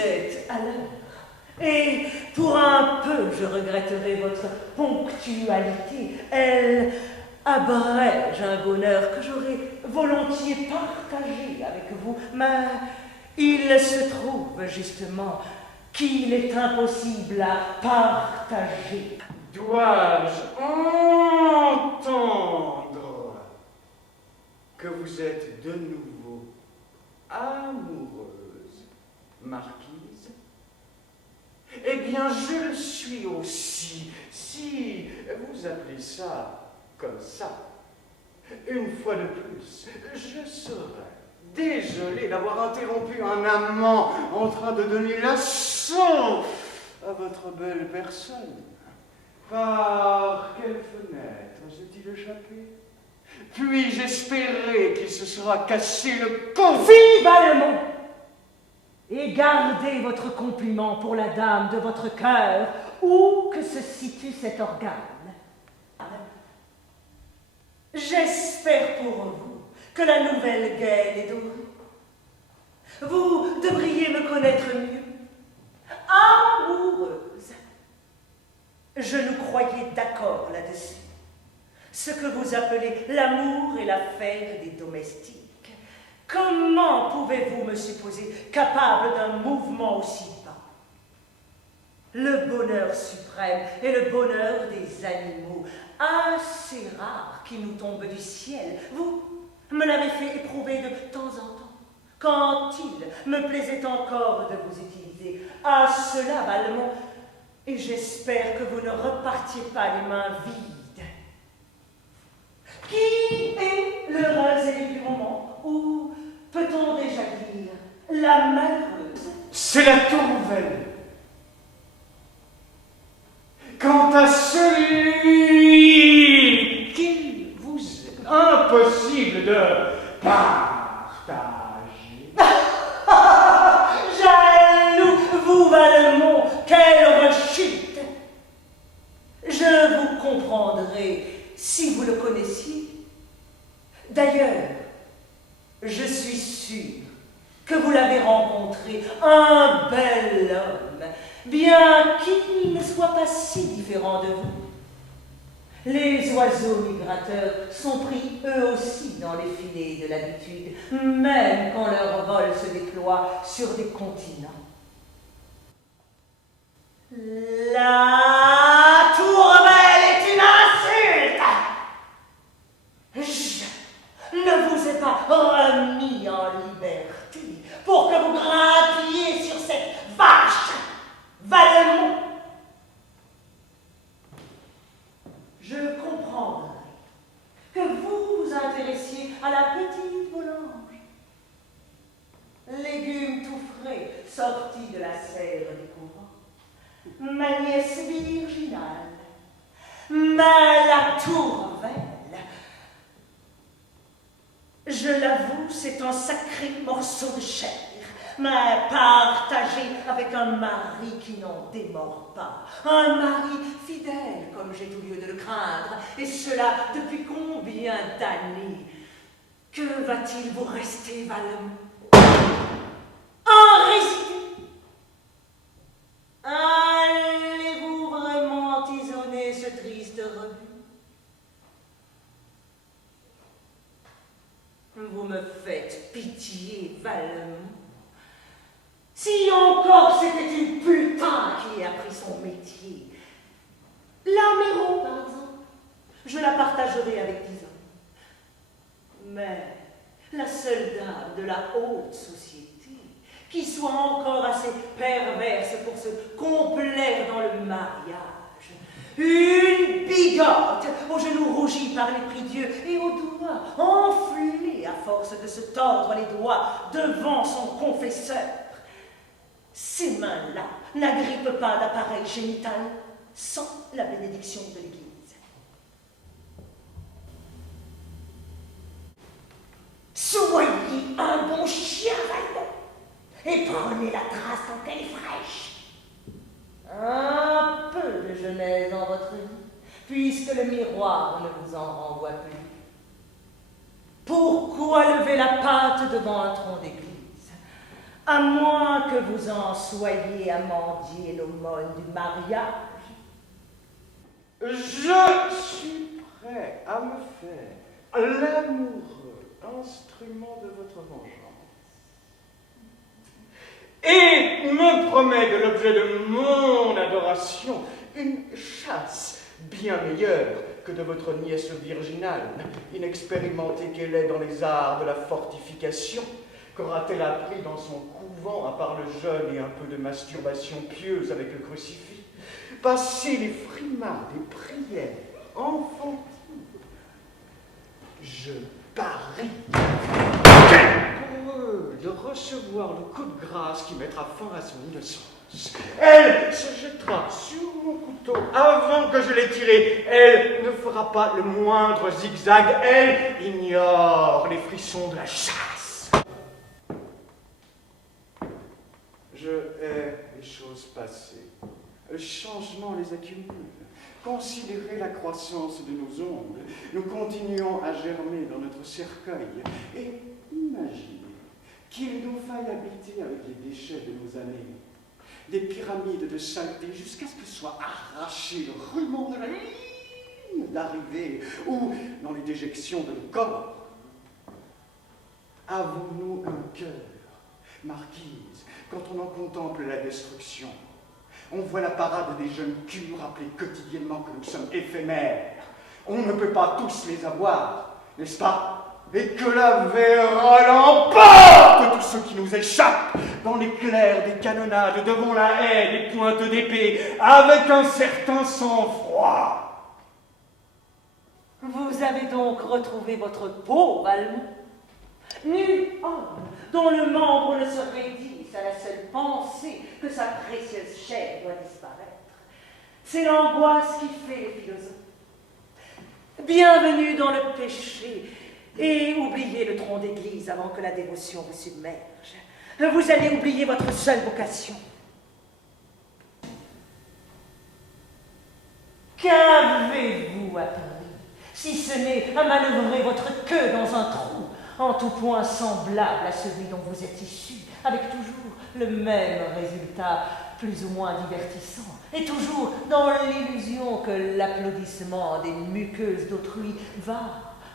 êtes à l'heure. Et pour un peu, je regretterai votre ponctualité. Elle abrège un bonheur que j'aurais volontiers partagé avec vous, mais il se trouve justement qu'il est impossible à partager. Dois-je entendre que vous êtes de nouveau amoureuse, marquise? Eh bien, je le suis aussi, si vous appelez ça comme ça. Une fois de plus, je serais désolé d'avoir interrompu un amant en train de donner l'assaut à votre belle personne. Par quelle fenêtre s'est-il échappé? Puis-je espérer qu'il se sera cassé le cou? Vive Valmont! Et gardez votre compliment pour la dame de votre cœur, où que se situe cet organe. J'espère pour vous que la nouvelle gaine est dorée. Vous devriez me connaître mieux. Amoureuse. Je nous croyais d'accord là-dessus. Ce que vous appelez l'amour est l'affaire des domestiques. Comment pouvez-vous me supposer capable d'un mouvement aussi bas? Le bonheur suprême est le bonheur des animaux, assez rare qui nous tombe du ciel. Vous me l'avez fait éprouver de temps en temps, quand il me plaisait encore de vous utiliser. À cela, Valmont, et j'espère que vous ne repartiez pas les mains vides. Qui est l'heureuse élue du moment, ou peut-on déjà dire la malheureuse? C'est la Tourvel. Quant à celui qu'il vous est impossible de partager. Jaloux, vous, Valmont, quelle rechute! Je vous comprendrai si vous le connaissiez. D'ailleurs, je suis sûre que vous l'avez rencontré, un bel homme, bien qu'il ne soit pas si différent de vous. Les oiseaux migrateurs sont pris eux aussi dans les filets de l'habitude, même quand leur vol se déploie sur des continents. La Tourvel est une insulte! Je ne vous ai pas remis en liberté pour que vous grimpiez sur cette vache, Valmont. Je comprendrai que vous vous intéressiez à la petite volange, légume tout frais sorti de la serre des courants, ma nièce virginale, mais la Tourvel. Je l'avoue, c'est un sacré morceau de chair, mais partagé avec un mari qui n'en démord pas. Un mari fidèle, comme j'ai tout lieu de le craindre, et cela depuis combien d'années? Que va-t-il vous rester, Valmont? En résidus? Allez-vous vraiment tisonner ce triste rebut? Vous me faites pitié, Valmont. Si encore c'était une putain qui a appris son métier. La Méro, par exemple, je la partagerai avec 10 hommes. Mais la seule dame de la haute société, qui soit encore assez perverse pour se complaire dans le mariage, une bigote aux genoux rougis par les prie-dieu et aux doigts enflés à force de se tordre les doigts devant son confesseur. Ces mains-là n'agrippent pas d'appareil génital sans la bénédiction de l'Église. Soyez un bon chien, Valmont, et prenez la trace tant qu'elle est fraîche. Un peu de genèse en votre vie, puisque le miroir ne vous en renvoie plus. Pourquoi lever la patte devant un tronc d'église? À moins que vous en soyez à mendier l'aumône du mariage. Je suis prêt à me faire l'amoureux instrument de votre vengeance. Et me promet de l'objet de mon adoration une chasse bien meilleure que de votre nièce virginale, inexpérimentée qu'elle est dans les arts de la fortification. Qu'aura-t-elle appris dans son couvent, à part le jeûne et un peu de masturbation pieuse avec le crucifix? Passer les frimas des prières enfantines. Je parie heureux de recevoir le coup de grâce qui mettra fin à son innocence. Elle se jettera sur mon couteau avant que je l'ai tiré. Elle ne fera pas le moindre zigzag. Elle ignore les frissons de la chasse. Je hais les choses passées. Le changement les accumule. Considérez la croissance de nos ongles. Nous continuons à germer dans notre cercueil. Et imaginez qu'il nous faille habiter avec les déchets de nos années. Des pyramides de saleté jusqu'à ce que soit arraché le ruban de la ligne d'arrivée ou dans les déjections de nos corps. Avons-nous un cœur, marquise, quand on en contemple la destruction? On voit la parade des jeunes culs rappeler quotidiennement que nous sommes éphémères. On ne peut pas tous les avoir, n'est-ce pas? Et que la vérole emporte tous ceux qui nous échappent dans l'éclair des canonnades, devant la haie des pointes d'épée, avec un certain sang-froid. Vous avez donc retrouvé votre peau, Valmont. Nul homme dont le membre ne se raidisse à la seule pensée que sa précieuse chair doit disparaître. C'est l'angoisse qui fait les philosophes. Bienvenue dans le péché, et oubliez le tronc d'église avant que la dévotion vous submerge. Vous allez oublier votre seule vocation. Qu'avez-vous appris, si ce n'est à manœuvrer votre queue dans un trou, en tout point semblable à celui dont vous êtes issu, avec toujours le même résultat, plus ou moins divertissant, et toujours dans l'illusion que l'applaudissement des muqueuses d'autrui va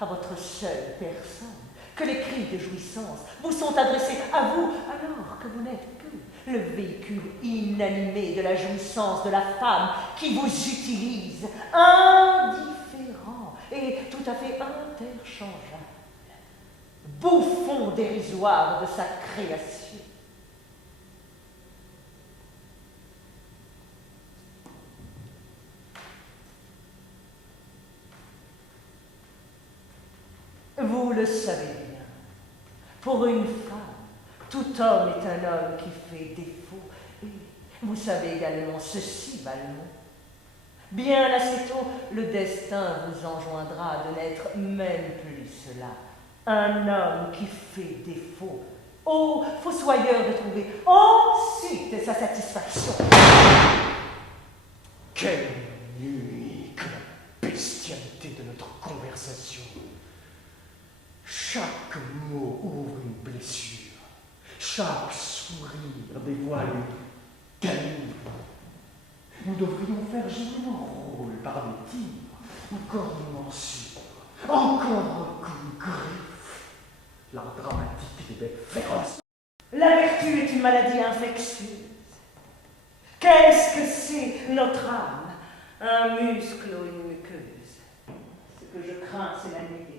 à votre seule personne, que les cris de jouissance vous sont adressés à vous alors que vous n'êtes que le véhicule inanimé de la jouissance de la femme qui vous utilise, indifférent et tout à fait interchangeable, bouffon dérisoire de sa création. Vous le savez bien, pour une femme, tout homme est un homme qui fait défaut. Et vous savez également ceci, Valmont. Bien assez tôt, le destin vous enjoindra de n'être même plus cela. Un homme qui fait défaut. Ô fossoyeur de trouver ensuite sa satisfaction. Quelle nuit que la bestialité de notre conversation. Chaque mot ouvre une blessure. Chaque sourire dévoile une canine. Nous devrions faire jouer nos rôles par des tirs. Encore une morsure. Encore un coup de griffe. L'art dramatique des bêtes féroces. La vertu est une maladie infectieuse. Qu'est-ce que c'est notre âme? Un muscle ou une muqueuse? Ce que je crains, c'est la nuit.